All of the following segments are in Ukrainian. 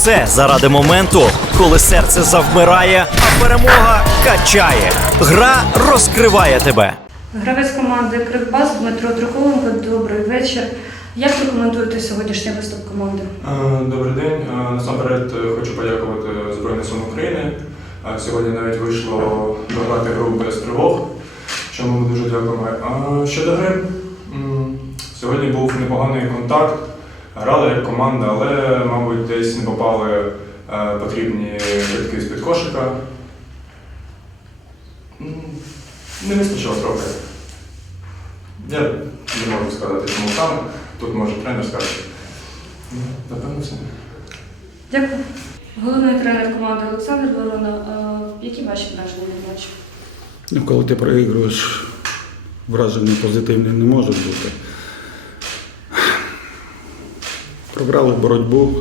все заради моменту, коли серце завмирає, а перемога качає. Гра розкриває тебе. Гравець команди Кривбас Дмитро Трухоленко. Добрий вечір. Як ви коментуєте сьогоднішній виступ команди? Е, Добрий день. Е, Насамперед е, хочу подякувати Збройним силам України. Сьогодні навіть вийшло дограти гру без тривог, чому ми дуже дякуємо. Щодо гри, сьогодні був непоганий контакт. Грали як команда, але, мабуть, десь не попали е, потрібні китки з-під кошика. Не вистачило трохи. Я не можу сказати, чому саме. Тут може тренер скаже. Ну, Напевно, все. Дякую. Головний тренер команди Олександр Ворона. Е, Які ваші враження від матчу? Ну, коли ти проігруєш, враження позитивне не може бути. Програли боротьбу,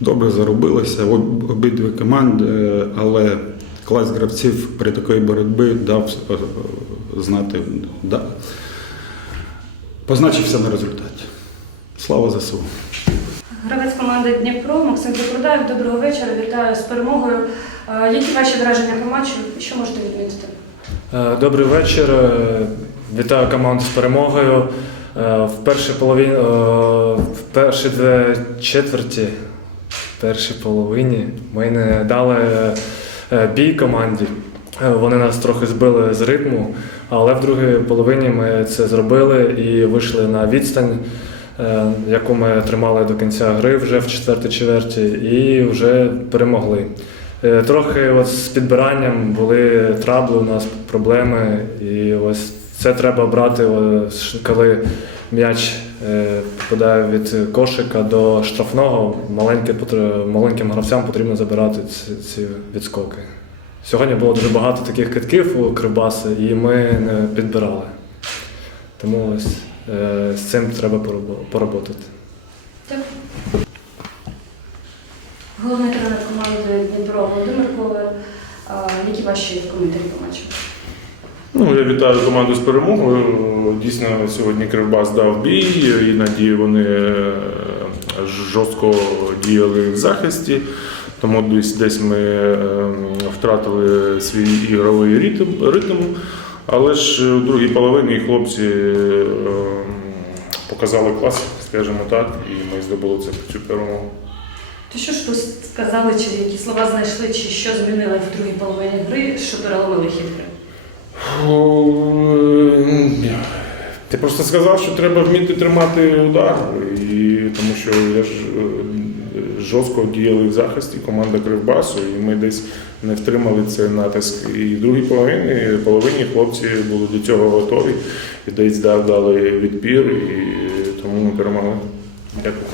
добре заробилися, обидві команди, е, але клас гравців при такій боротьбі дав е, знати, да, позначився на результаті. Слава ЗСУ! Гравець команди Дніпро Максим Допродаєв. Доброго вечора. Вітаю з перемогою. Е, Які ваші враження по матчу? Що можете відмітити? Добрий вечір. Вітаю команду з перемогою. Е, В першій половині, е, в перші дві четверті, в першій половині ми не дали е, бій команді. Вони нас трохи збили з ритму, але в другій половині ми це зробили і вийшли на відстань, яку ми тримали до кінця гри вже в четвертій чверті, і вже перемогли. Трохи от з підбиранням були трабли у нас, проблеми, і ось це треба брати, коли м'яч е, попадає від кошика до штрафного. Маленьким гравцям потрібно забирати ці, відскоки. Сьогодні було дуже багато таких китків у Кривбаси, і ми не підбирали. Тому ось е, з цим треба поработати. Головний тренер команди Дніпро Володимир. Е, Які ваші коментарі по матчу? Ну, я вітаю команду з перемогою. Дійсно, сьогодні Кривбас дав бій, і надію вони е, жорстко діяли в захисті. Тому десь, десь ми е, втратили свій ігровий ритм. Але ж у другій половині хлопці е, показали клас, скажімо так, і ми здобули цю, перемогу. То що ж ви сказали, чи які слова знайшли, чи що змінили в другій половині гри, що переломили хід? Ти просто сказав, що треба вміти тримати удар, і тому що я ж е, жорстко діяли в захисті команда Кривбасу, і ми десь не втримали цей натиск. І в другій половині, половині хлопці були до цього готові, і десь да- дали відбір, і тому ми перемогли. Дякую.